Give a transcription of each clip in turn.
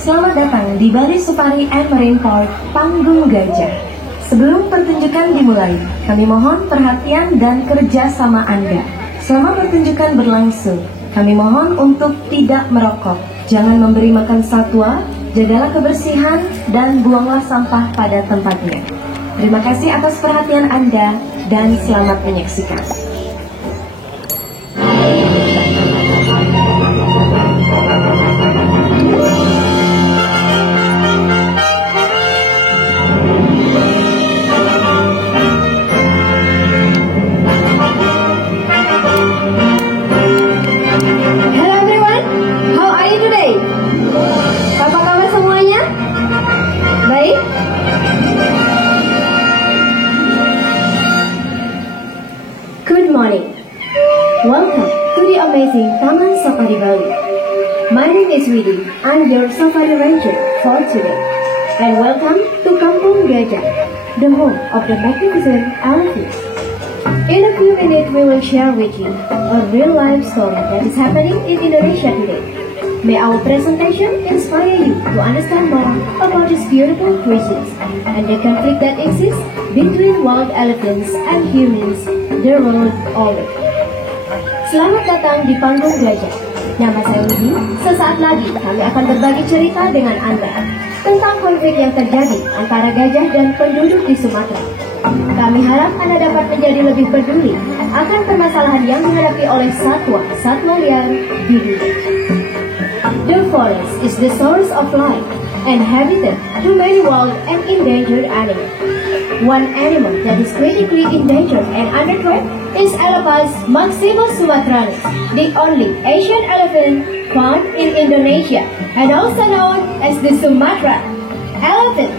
Selamat datang di Bali Safari and Marine Park, Panggung Gajah. Sebelum pertunjukan dimulai, kami mohon perhatian dan kerjasama Anda. Selama pertunjukan berlangsung, kami mohon untuk tidak merokok, jangan memberi makan satwa, jagalah kebersihan, dan buanglah sampah pada tempatnya. Terima kasih atas perhatian Anda, dan selamat menyaksikan. Good morning. Welcome to the amazing Taman Safari Bali. My name is Widi. I'm your safari ranger for today. And welcome to Kampung Gajah, the home of the magnificent elephants. In a few minutes, we will share with you a real-life story that is happening in Indonesia today. May our presentation inspire you to understand more about these beautiful creatures and the conflict that exists between wild elephants and humans the world over. Selamat datang di Panggung Gajah. Nama saya Widi. Sesaat lagi kami akan berbagi cerita dengan Anda tentang konflik yang terjadi antara gajah dan penduduk di Sumatera. Kami harap Anda dapat menjadi lebih peduli akan permasalahan yang dihadapi oleh satwa liar di dunia. The forest is the source of life and habitat to many wild and endangered animals. One animal that is critically endangered and under threat is Elephas maximus sumatranus, the only Asian elephant found in Indonesia and also known as the Sumatra elephant.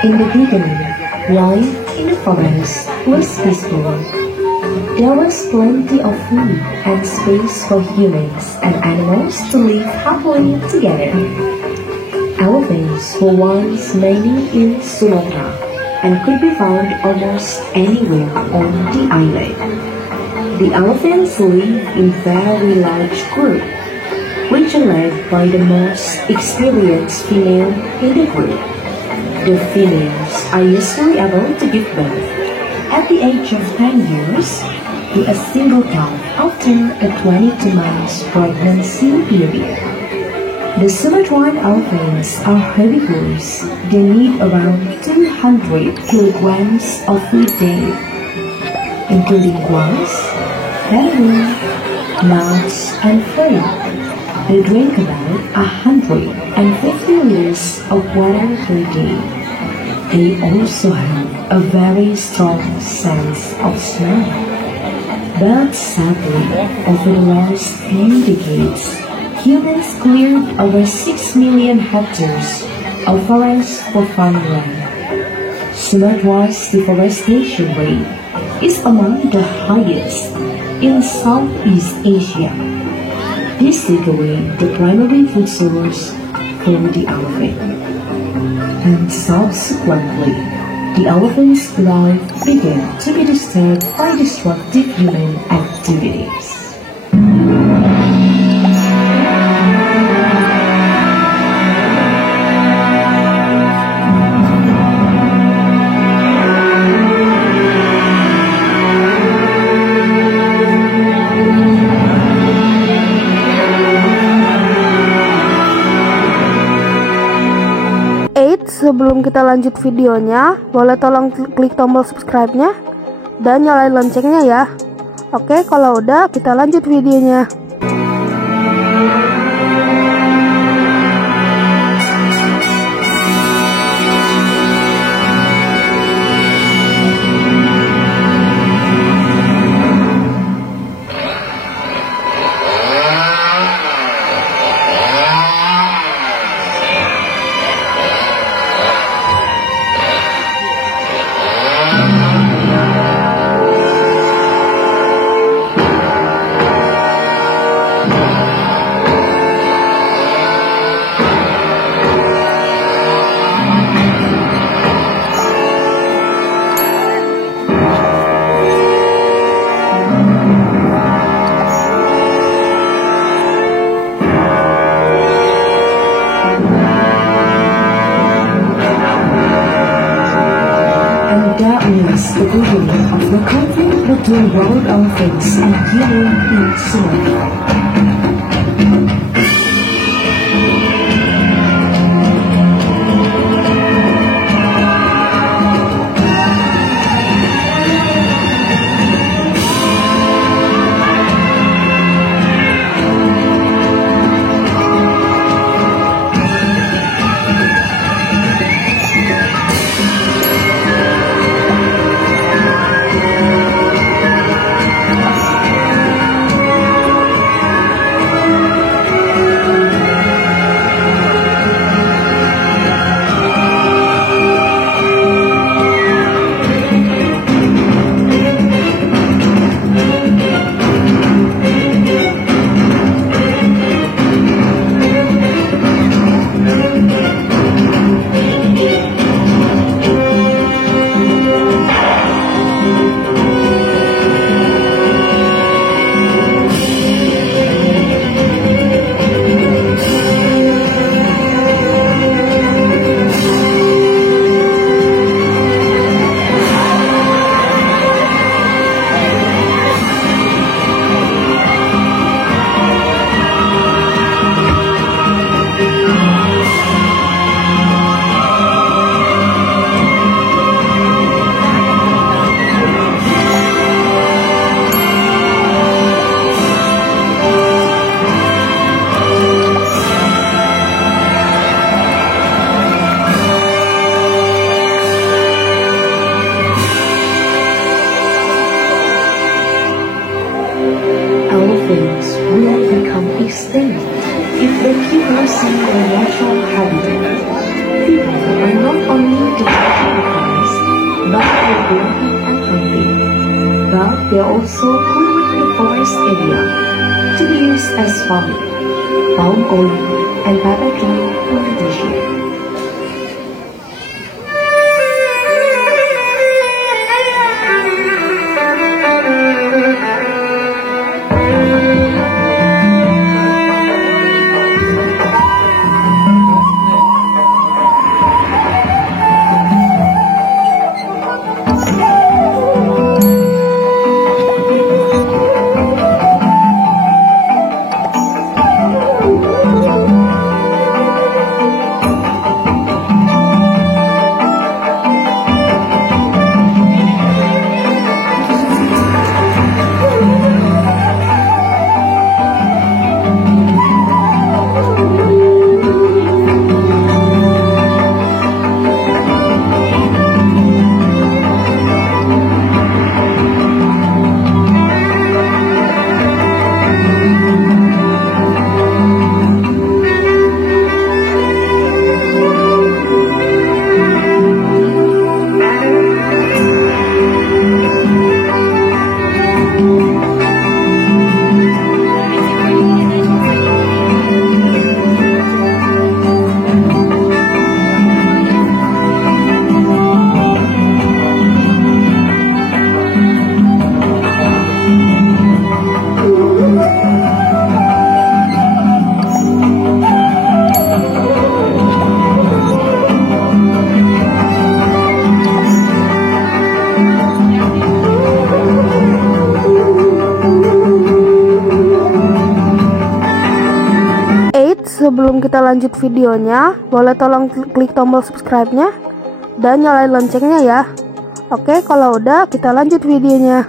In the beginning, life in the forest was peaceful. There was plenty of food and space for humans and animals to live happily together. Elephants were once many in Sumatra and could be found almost anywhere on the island. The elephants live in very large groups, which are led by the most experienced female in the group. The females are usually able to give birth at the age of 10 years to a single calf after a 22 months pregnancy period. The Sumatran elephants are herbivores. They need around 200 kilograms of food daily, including grass, herbal, nuts, and fruit. They drink about 150 liters of water per day. They also have a very strong sense of smell. But sadly, over the last 10 decades, humans cleared over 6 million hectares of forest for farmland. Sumatra's deforestation rate is among the highest in Southeast Asia. This takes away the primary food source for the elephant. And subsequently, the elephant's life began to be disturbed by destructive human activities. Sebelum kita lanjut videonya, boleh tolong klik tombol subscribe-nya dan nyalain loncengnya ya. Oke, kalau udah kita lanjut videonya. That was the beginning of the conflict between world elephants and human in Sumatra. Elephants will become extinct if they keep losing their natural habitat. People are not only to protect the forest, but they're bloody and hunting. But they also polluting the forest area to be used as farming, palm oil, and tobacco plantation. Sebelum kita lanjut videonya, boleh tolong klik tombol subscribe-nya dan nyalain loncengnya ya. Oke, kalau udah kita lanjut videonya.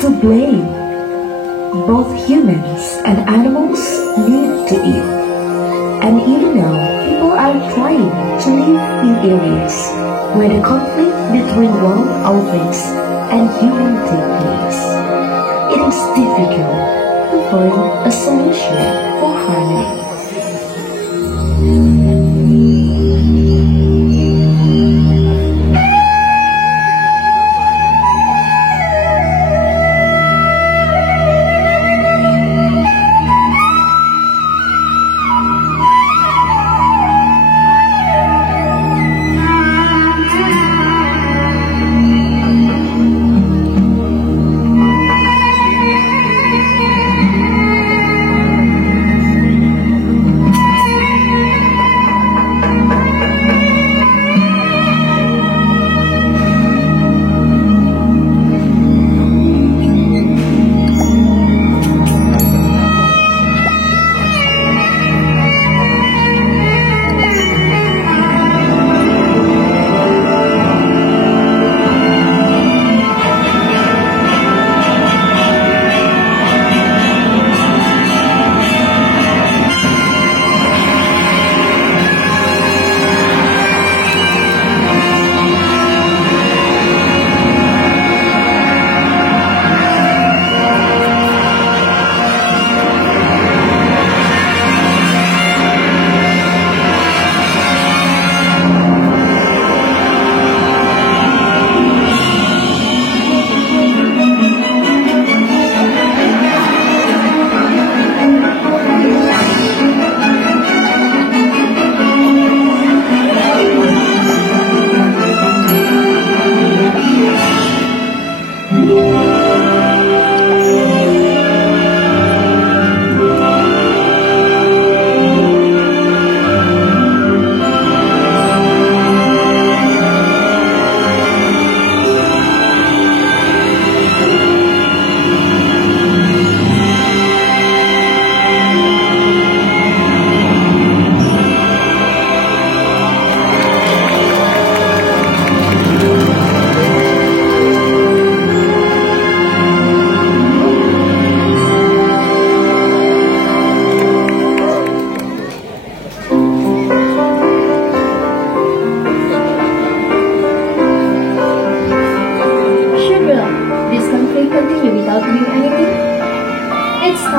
to blame. Both humans and animals need to eat. And even now, people are trying to live in areas where the conflict between wild elephants and human take place. It is difficult to find a solution for harmony.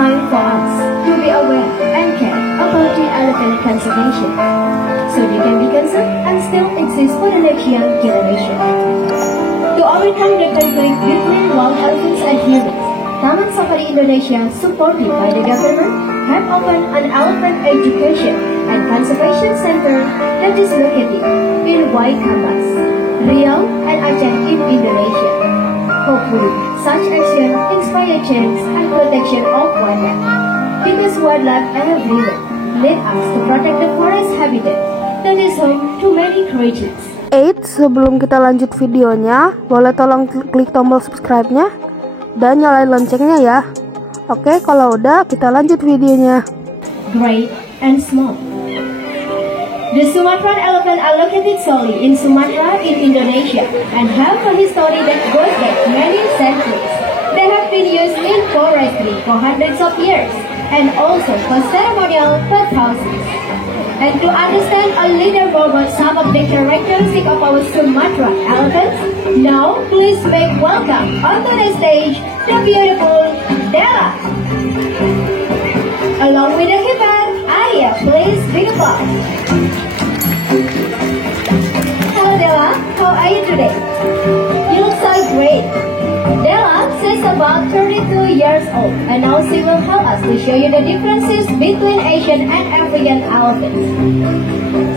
time for us to be aware and care about the elephant conservation, so they can be conserved and still exist for the next young generation. To overcome the conflict between wild elephants and humans, Taman Safari Indonesia, supported by the government, have opened an elephant education and conservation center that is located in Waikambas, Riau, and Aceh in Indonesia. Hopefully, such action inspire change and protection of wildlife, because wildlife everywhere lead us to protect the forest habitat that is home to many creatures. Sebelum kita lanjut videonya, boleh tolong klik tombol subscribe-nya dan nyalain loncengnya ya. Oke, kalau udah kita lanjut videonya. Great and small. The Sumatran elephant are located solely in Sumatra in Indonesia and have a history that goes back many centuries. They have been used in forestry for hundreds of years and also for ceremonial purposes. And to understand a little more about some of the characteristics of our Sumatra elephants, now please make welcome onto the stage the beautiful Della. Along with the keeper, Arya, please big applause. Hello Della, how are you today? You look so great. Della is about 32 years old, and now she will help us to show you the differences between Asian and African elephants.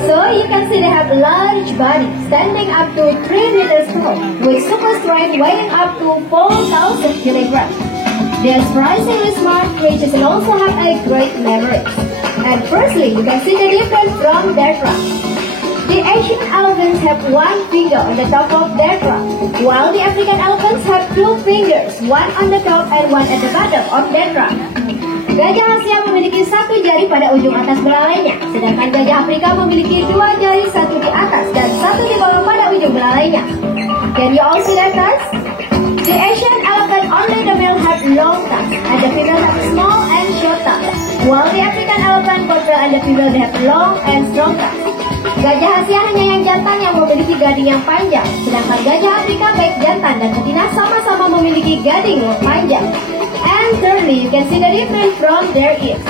So you can see they have large bodies standing up to 3 meters tall, with super strength weighing up to 4,000 kilograms. They are surprisingly smart creatures and also have a great memory. And firstly, you can see the difference from their trunk. The Asian elephants have 1 finger on the top of their trunk, while the African elephants have 2 fingers, one on the top and one at the bottom of their trunk. Gajah Asia memiliki 1 jari pada ujung atas belalainya, sedangkan gajah Afrika memiliki 2 jari, 1 di atas dan 1 di bawah pada ujung belalainya. Can you all see that, guys? The Asian elephant, only the male have long tusks and the female have small and short tusks, while the African elephant, both male and the female they have long and strong tusks. Gajah Asia hanya yang jantan yang memiliki gading yang panjang, sedangkan gajah Afrika baik jantan dan betina sama-sama memiliki gading yang panjang. And thirdly, you can see the difference from their ears.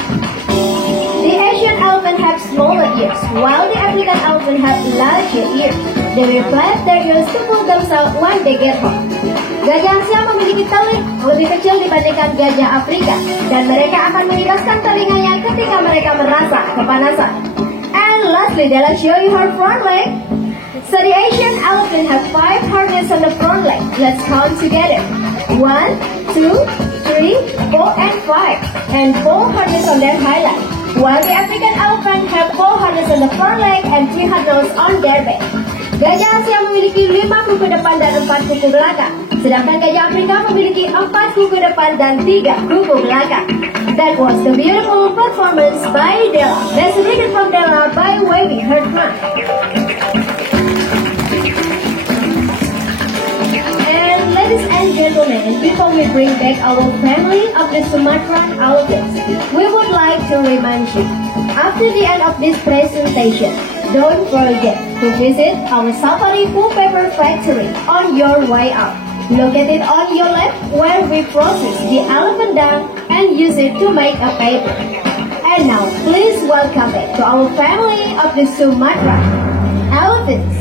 The Asian elephant have smaller ears, while the African elephant have larger ears. They will flap their ears to cool themselves when they get hot. Gajah Asia memiliki teling lebih kecil dibandingkan gajah Afrika, dan mereka akan mengigaskan telinganya ketika mereka merasa kepanasan. And lastly, let's show you her front leg. So the Asian elephant have 5 harnesses on the front leg. Let's count together. 1, 2, 3, 4, and 5, and 4 harnesses on their highlight. While the African elephant have 4 harnesses on the front leg and 3 harnesses on their back. Gajah Asia memiliki 5 kuku depan dan 4 kuku belakang, sedangkan gajah Afrika memiliki 4 kuku depan dan 3 kuku belakang. That was the beautiful performance by Della. Let's read it from Della by waving her trunk. Ladies and gentlemen, before we bring back our family of the Sumatran elephants, we would like to remind you, after the end of this presentation, don't forget to visit our Safari Wool Paper Factory on your way out, located on your left where we process the elephant dung and use it to make a paper. And now, please welcome back to our family of the Sumatran elephants.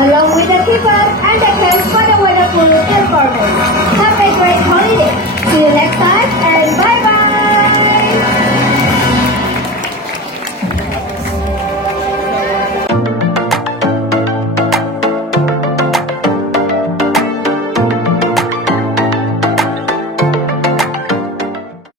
Along with the keeper and the cast for the wonderful performance. Have a great